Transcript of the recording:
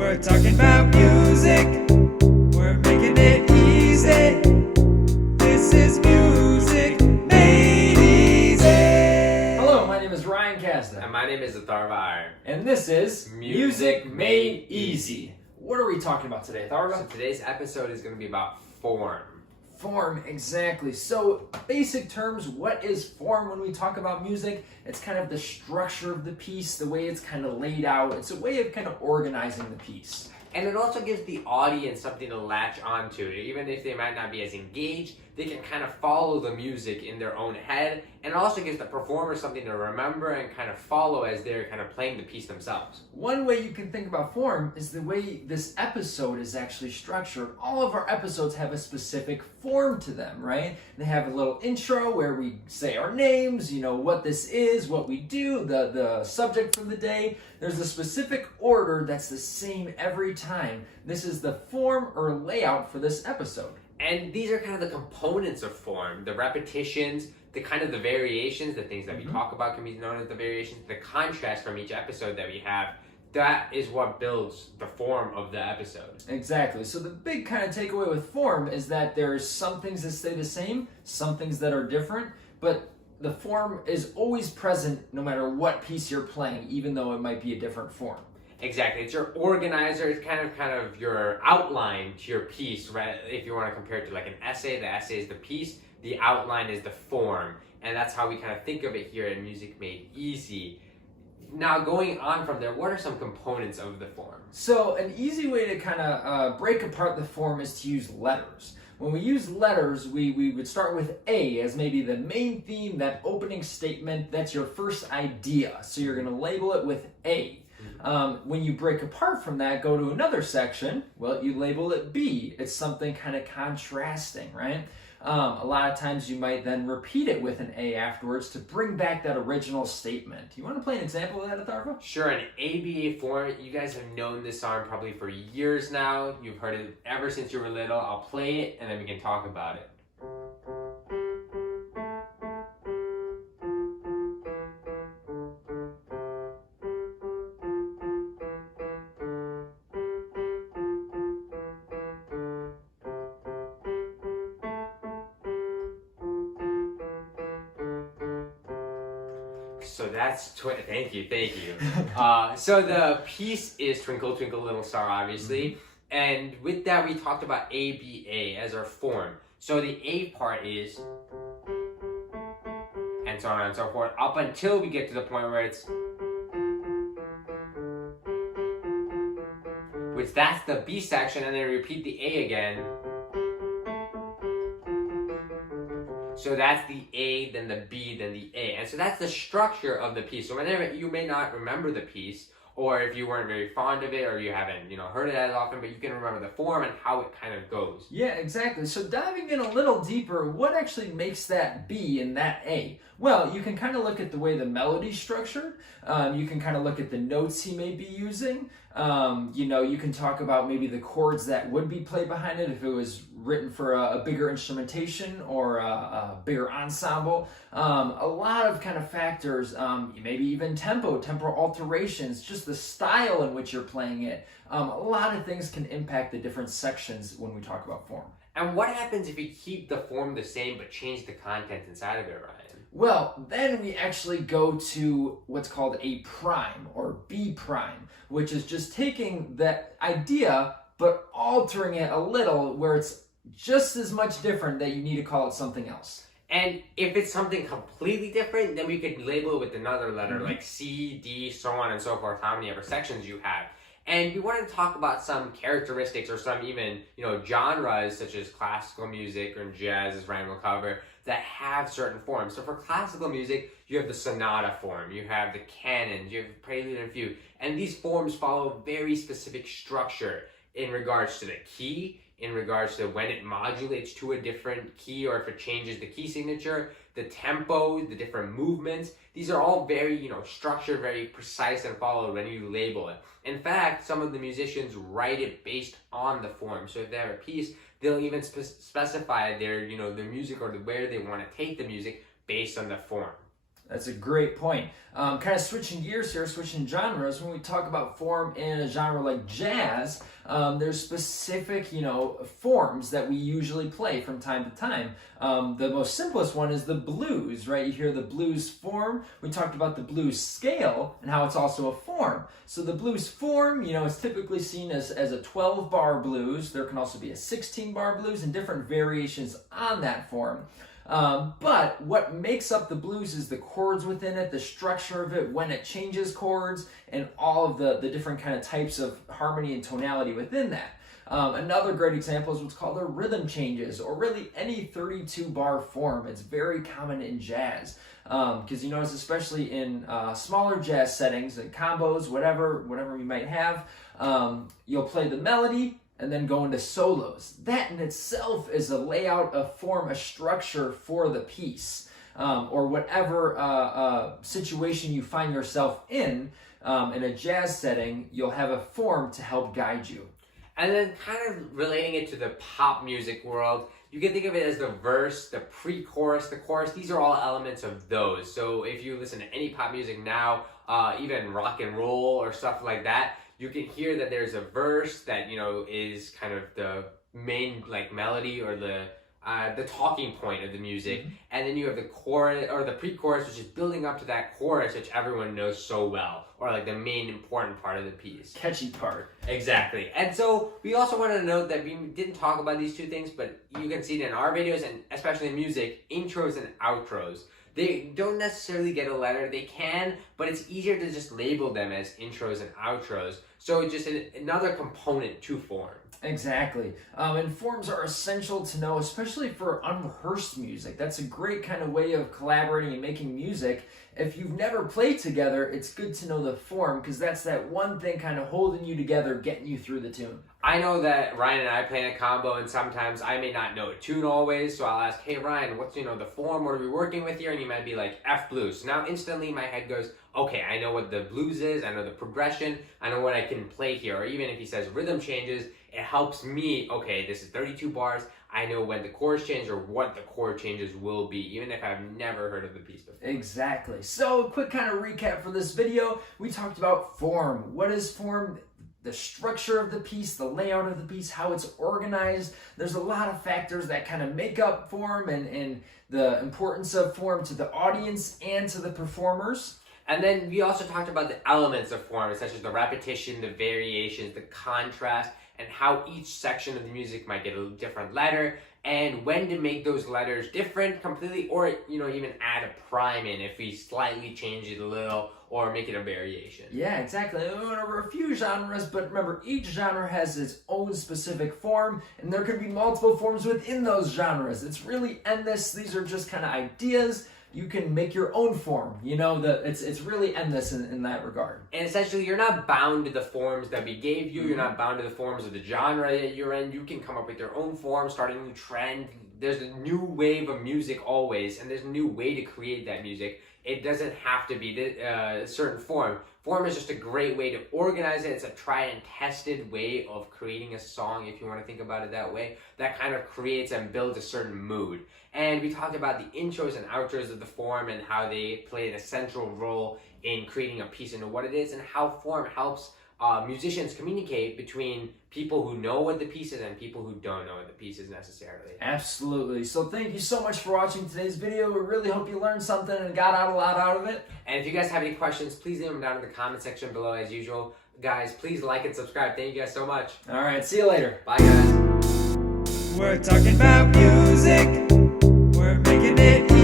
We're talking about music. We're making it easy. This is music made easy. Hello, my name is Ryan Kazda. And my name is Atharva Iyer. And this is Music Made Easy. What are we talking about today, Atharva? So today's episode is going to be about form. Form, exactly. So, basic terms, what is form when we talk about music? It's kind of the structure of the piece, the way it's kind of laid out. It's a way of kind of organizing the piece. And it also gives the audience something to latch onto. Even if they might not be as engaged, they can kind of follow the music in their own head. And it also gives the performer something to remember and kind of follow as they're kind of playing the piece themselves. One way you can think about form is the way this episode is actually structured. All of our episodes have a specific form to them, right? They have a little intro where we say our names, what this is, what we do, the subject for the day. There's a specific order that's the same every time. This is the form or layout for this episode. And these are kind of the components of form, the repetitions, the kind of the variations, the things that we talk about can be known as the variations, the contrast from each episode that we have. That is what builds the form of the episode. Exactly. So the big kind of takeaway with form is that there's some things that stay the same, some things that are different, but the form is always present no matter what piece you're playing, even though it might be a different form. Exactly. It's your organizer. It's kind of your outline to your piece, right? If you want to compare it to like an essay, the essay is the piece, the outline is the form. And that's how we kind of think of it here in Music Made Easy. Now, going on from there, what are some components of the form? So an easy way to kind of break apart the form is to use letters. When we use letters, we would start with A as maybe the main theme, that opening statement, that's your first idea. So you're going to label it with A. When you break apart from that, go to another section, well, you label it B. It's something kind of contrasting, right? A lot of times you might then repeat it with an A afterwards to bring back that original statement. You want to play an example of that, Atharva? Sure, an ABA form. You guys have known this song probably for years now. You've heard it ever since you were little. I'll play it and then we can talk about it. So that's thank you. So the piece is Twinkle Twinkle Little Star, obviously, and with that we talked about ABA as our form. So the A part is, and so on and so forth, up until we get to the point where it's, which that's the B section, and then repeat the A again. So that's the A, then the B, then the A. And so that's the structure of the piece. So whenever you may not remember the piece, or if you weren't very fond of it, or you haven't, heard it as often, but you can remember the form and how it kind of goes. Yeah, exactly. So diving in a little deeper, what actually makes that B and that A? Well, you can kind of look at the way the melody's structured. You can kind of look at the notes he may be using. You can talk about maybe the chords that would be played behind it if it was written for a bigger instrumentation or a bigger ensemble. A lot of kind of factors, maybe even tempo alterations, just the style in which you're playing it. A lot of things can impact the different sections when we talk about form. And what happens if you keep the form the same but change the content inside of it, Ryan? Well, then we actually go to what's called a prime or B prime, which is just taking that idea but altering it a little where it's just as much different that you need to call it something else. And if it's something completely different, then we could label it with another letter like C, D, so on and so forth, how many ever sections you have. And we wanted to talk about some characteristics or some even, genres such as classical music or jazz, as Ryan will cover, that have certain forms. So for classical music, you have the sonata form, you have the canons, you have the prelude and fugue. And these forms follow very specific structure in regards to the key, in regards to when it modulates to a different key or if it changes the key signature, the tempo, the different movements. These are all very, structured, very precise and followed when you label it. In fact, some of the musicians write it based on the form. So if they have a piece, they'll even specify their, their music or where they want to take the music based on the form. That's a great point. Kind of switching gears here, switching genres. When we talk about form in a genre like jazz, there's specific, forms that we usually play from time to time. The most simplest one is the blues, right? You hear the blues form. We talked about the blues scale and how it's also a form. So the blues form, is typically seen as a 12-bar blues. There can also be a 16-bar blues and different variations on that form. But what makes up the blues is the chords within it, the structure of it, when it changes chords, and all of the different kind of types of harmony and tonality within that. Another great example is what's called the rhythm changes, or really any 32-bar form. It's very common in jazz because you notice, especially in smaller jazz settings, and combos, whatever you might have, you'll play the melody and then go into solos. That in itself is a layout, a form, a structure for the piece, or whatever situation you find yourself in a jazz setting, you'll have a form to help guide you. And then kind of relating it to the pop music world, you can think of it as the verse, the pre-chorus, the chorus. These are all elements of those. So if you listen to any pop music now, even rock and roll or stuff like that, you can hear that there's a verse that, is kind of the main melody or the talking point of the music. Mm-hmm. And then you have the chorus or the pre-chorus, which is building up to that chorus, which everyone knows so well, or the main important part of the piece. Catchy part. Exactly. And so we also wanted to note that we didn't talk about these two things, but you can see it in our videos, and especially in music, intros and outros. They don't necessarily get a letter. They can, but it's easier to just label them as intros and outros. So it's just another component to form. Exactly. And forms are essential to know, especially for unrehearsed music. That's a great kind of way of collaborating and making music. If you've never played together, it's good to know the form, because that's that one thing kind of holding you together, getting you through the tune. I know that Ryan and I play in a combo, and sometimes I may not know a tune always, so I'll ask, hey Ryan, what's the form, what are we working with here? And he might be like, F blues. So now instantly my head goes, okay, I know what the blues is, I know the progression, I know what I can play here. Or even if he says rhythm changes, it helps me, okay, this is 32 bars, I know when the chords change or what the chord changes will be, even if I've never heard of the piece before. Exactly. So, quick kind of recap for this video. We talked about form. What is form? The structure of the piece, the layout of the piece, how it's organized. There's a lot of factors that kind of make up form and the importance of form to the audience and to the performers. And then we also talked about the elements of form, such as the repetition, the variations, the contrast, and how each section of the music might get a different letter, and when to make those letters different completely, or even add a prime in if we slightly change it a little or make it a variation. Yeah, exactly. We went over a few genres, but remember, each genre has its own specific form, and there could be multiple forms within those genres. It's really endless. These are just kind of ideas. You can make your own form. It's really endless in that regard. And essentially, you're not bound to the forms that we gave you. You're not bound to the forms of the genre that you're in. You can come up with your own form, start a new trend. There's a new wave of music always, and there's a new way to create that music. It doesn't have to be a certain form. Form is just a great way to organize it. It's a tried and tested way of creating a song, if you want to think about it that way, that kind of creates and builds a certain mood. And we talked about the intros and outros of the form and how they play an essential role in creating a piece into what it is, and how form helps musicians communicate between people who know what the piece is and people who don't know what the piece is necessarily. Absolutely. So thank you so much for watching today's video. We really hope you learned something and got a lot out of it. And if you guys have any questions, please leave them down in the comment section below as usual. Guys, please like and subscribe. Thank you guys so much. All right, see you later. Bye, guys. We're talking about music. We're making it easy.